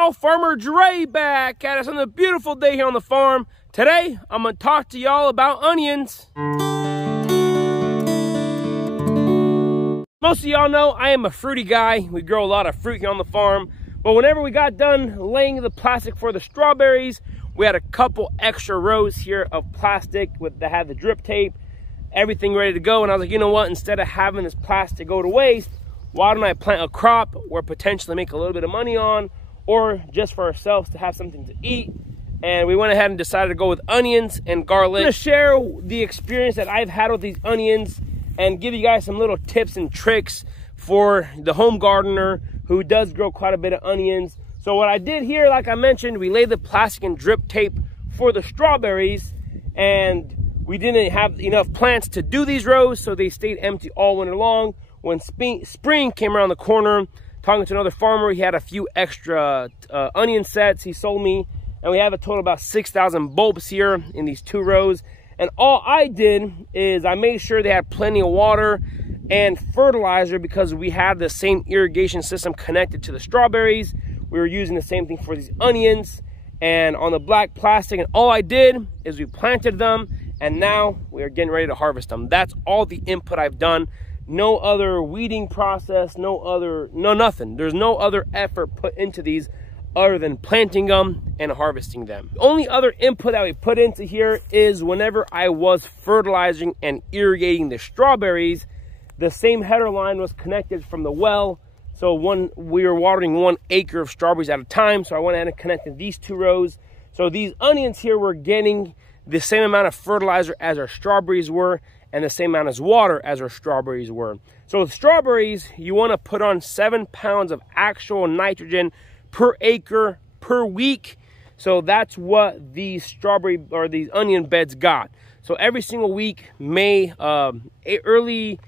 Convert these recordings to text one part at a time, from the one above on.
Y'all, Farmer Dre back at us on a beautiful day here on the farm. Today, I'm gonna talk to y'all about onions. Most of y'all know I am a fruity guy. We grow a lot of fruit here on the farm. But whenever we got done laying the plastic for the strawberries, we had a couple extra rows here of plastic that had the drip tape, everything ready to go. And I was like, you know what? Instead of having this plastic go to waste, why don't I plant a crop or potentially make a little bit of money on, or just for ourselves to have something to eat? And we went ahead and decided to go with onions and garlic. I'm gonna share the experience that I've had with these onions and give you guys some little tips and tricks for the home gardener who does grow quite a bit of onions. So what I did here, like I mentioned, we laid the plastic and drip tape for the strawberries, and we didn't have enough plants to do these rows, so they stayed empty all winter long. When spring came around the corner, talking to another farmer, he had a few extra onion sets he sold me, and we have a total of about 6,000 bulbs here in these 2 rows. And all I did is I made sure they had plenty of water and fertilizer, because we had the same irrigation system connected to the strawberries. We were using the same thing for these onions and on the black plastic. And all I did is we planted them, and now we are getting ready to harvest them. That's all the input I've done. No other weeding process, nothing. There's no other effort put into these other than planting them and harvesting them. The only other input that we put into here is whenever I was fertilizing and irrigating the strawberries, the same header line was connected from the well. So we were watering 1 acre of strawberries at a time. So I went ahead and connected these 2 rows. So these onions here were getting the same amount of fertilizer as our strawberries were, and the same amount as water as our strawberries were. So with strawberries, you want to put on 7 pounds of actual nitrogen per acre per week. So that's what these strawberry or these onion beds got. So every single week, early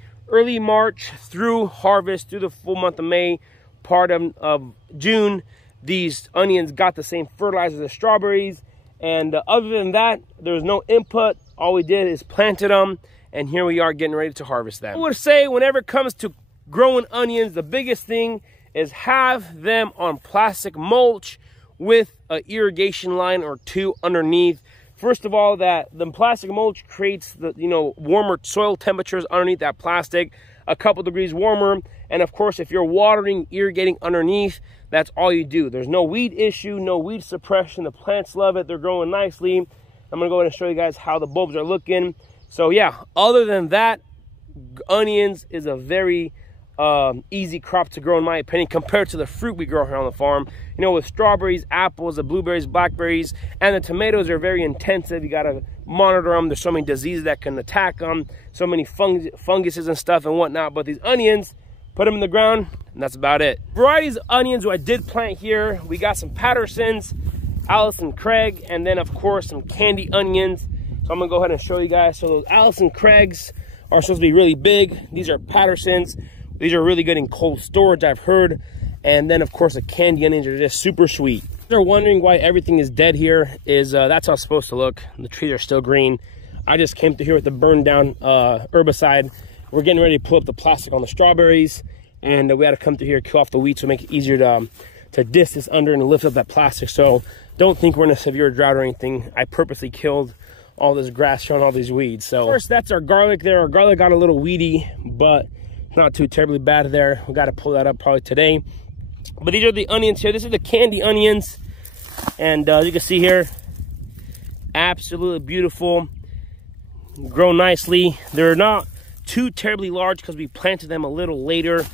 March through harvest, through the full month of May, part of June, these onions got the same fertilizer as the strawberries. And other than that, there was no input. All we did is planted them, and here we are getting ready to harvest them. I would say whenever it comes to growing onions, the biggest thing is have them on plastic mulch with an irrigation line or 2 underneath. First of all, that the plastic mulch creates the warmer soil temperatures underneath that plastic, a couple degrees warmer. And of course, if you're watering, irrigating underneath, that's all you do. There's no weed issue, no weed suppression. The plants love it. They're growing nicely. I'm gonna go ahead and show you guys how the bulbs are looking. So yeah, other than that, onions is a very easy crop to grow, in my opinion, compared to the fruit we grow here on the farm. With strawberries, apples, the blueberries, blackberries, and the tomatoes are very intensive. You gotta monitor them. There's so many diseases that can attack them, so many funguses and stuff and whatnot. But these onions, put them in the ground, and that's about it. Varieties of onions I did plant here, we got some Pattersons, Allison Craig, and then of course some candy onions. So I'm gonna go ahead and show you guys. So those Allison Craigs are supposed to be really big. These are Pattersons. These are really good in cold storage, I've heard. And then of course the candy onions are just super sweet. If you're wondering why everything is dead here, is that's how it's supposed to look. The trees are still green. I just came through here with the burned down herbicide. We're getting ready to pull up the plastic on the strawberries, and we had to come through here, kill off the weeds to make it easier to distance under and lift up that plastic. So don't think we're in a severe drought or anything. I purposely killed all this grass showing all these weeds. So of course, that's our garlic there. Our garlic got a little weedy, but not too terribly bad there. We got to pull that up probably today. But these are the onions here. This is the candy onions, and you can see here, absolutely beautiful, grow nicely. They're not too terribly large because we planted them a little later.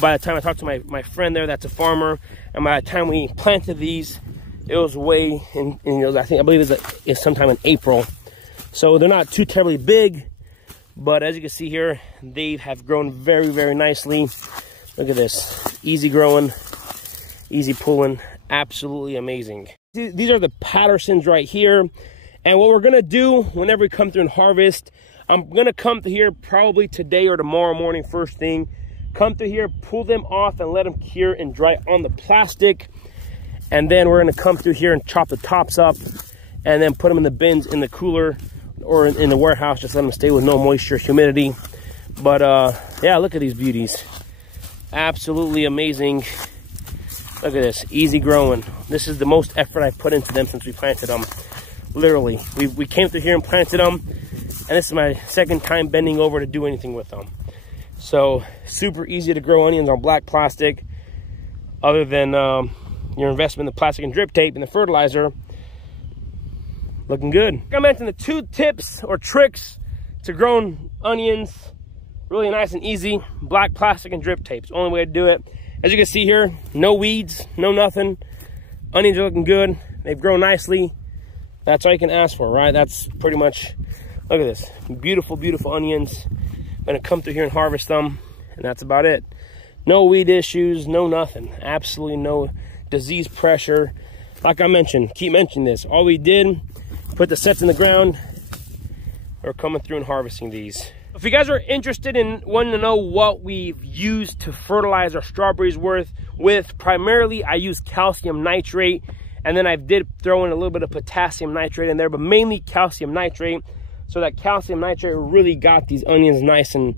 By the time I talked to my friend there that's a farmer, and by the time we planted these, it was way in I believe it's sometime in April. So they're not too terribly big, but as you can see here, they have grown very, very nicely. Look at this, easy growing, easy pulling, absolutely amazing. These are the Pattersons right here. And what we're gonna do whenever we come through and harvest, I'm gonna come through here probably today or tomorrow morning, first thing. Come through here, pull them off and let them cure and dry on the plastic. And then we're gonna come through here and chop the tops up and then put them in the bins in the cooler or in the warehouse, just let them stay with no moisture, humidity. But yeah, look at these beauties. Absolutely amazing. Look at this, easy growing. This is the most effort I've put into them since we planted them. Literally, we came through here and planted them, and this is my second time bending over to do anything with them. So super easy to grow onions on black plastic, other than your investment in the plastic and drip tape and the fertilizer. Looking good. Like I mentioned, the 2 tips or tricks to growing onions, really nice and easy: black plastic and drip tape. It's the only way to do it. As you can see here, no weeds, no nothing. Onions are looking good. They've grown nicely. That's all you can ask for, right? That's pretty much, look at this. Beautiful, beautiful onions. I'm gonna come through here and harvest them, and that's about it. No weed issues, no nothing. Absolutely no disease pressure. Like I mentioned, keep mentioning this. All we did, put the sets in the ground. We're coming through and harvesting these. If you guys are interested in wanting to know what we've used to fertilize our strawberries with, primarily I use calcium nitrate, and then I did throw in a little bit of potassium nitrate in there, but mainly calcium nitrate. So that calcium nitrate really got these onions nice and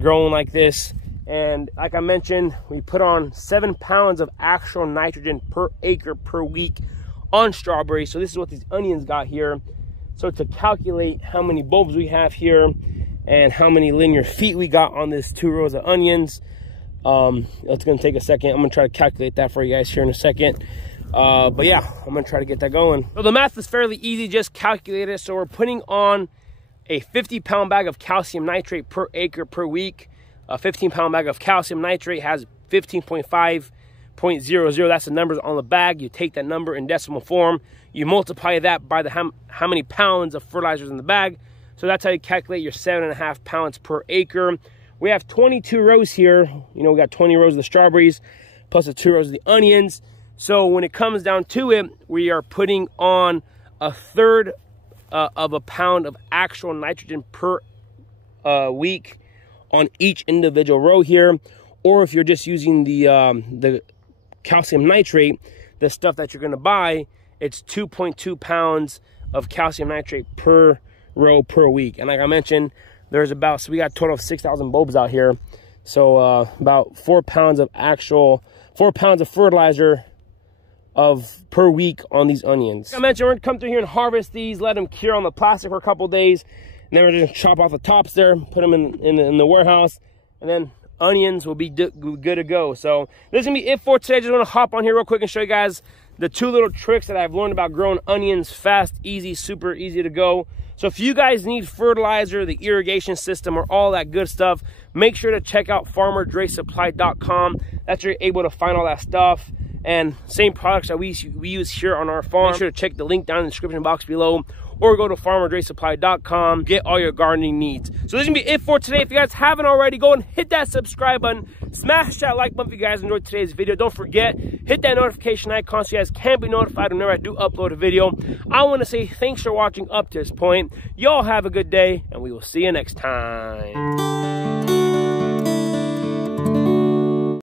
growing like this. And like I mentioned, we put on 7 pounds of actual nitrogen per acre per week on strawberries. So this is what these onions got here. So to calculate how many bulbs we have here and how many linear feet we got on this 2 rows of onions, it's gonna take a second. I'm gonna try to calculate that for you guys here in a second. But yeah, I'm gonna try to get that going. So the math is fairly easy, just calculate it. So we're putting on a 50-pound bag of calcium nitrate per acre per week. A 15-pound bag of calcium nitrate has 15.5.00. That's the numbers on the bag. You take that number in decimal form, you multiply that by the how many pounds of fertilizers in the bag. So that's how you calculate your 7.5 pounds per acre. We have 22 rows here. You know, we got 20 rows of the strawberries plus the 2 rows of the onions. So when it comes down to it, we are putting on 1/3 of a pound of actual nitrogen per week on each individual row here. Or if you're just using the calcium nitrate, the stuff that you're going to buy, it's 2.2 pounds of calcium nitrate per row per week. And like I mentioned, there's about, so we got a total of 6,000 bulbs out here. So about 4 pounds of fertilizer per week on these onions. Like I mentioned, we're gonna come through here and harvest these, let them cure on the plastic for a couple days, and then we're just gonna chop off the tops there, put them in the warehouse, and then onions will be good to go. So this is gonna be it for today. I just want to hop on here real quick and show you guys the 2 little tricks that I've learned about growing onions fast, easy, super easy to go. So if you guys need fertilizer, the irrigation system, or all that good stuff, make sure to check out farmerdresupply.com. That's where you're able to find all that stuff. And same products that we use here on our farm. Make sure to check the link down in the description box below, or go to farmerdresupply.com, get all your gardening needs. So this is gonna be it for today. If you guys haven't already, go and hit that subscribe button, smash that like button if you guys enjoyed today's video. Don't forget, hit that notification icon so you guys can be notified whenever I do upload a video. I want to say thanks for watching up to this point. Y'all have a good day, and we will see you next time.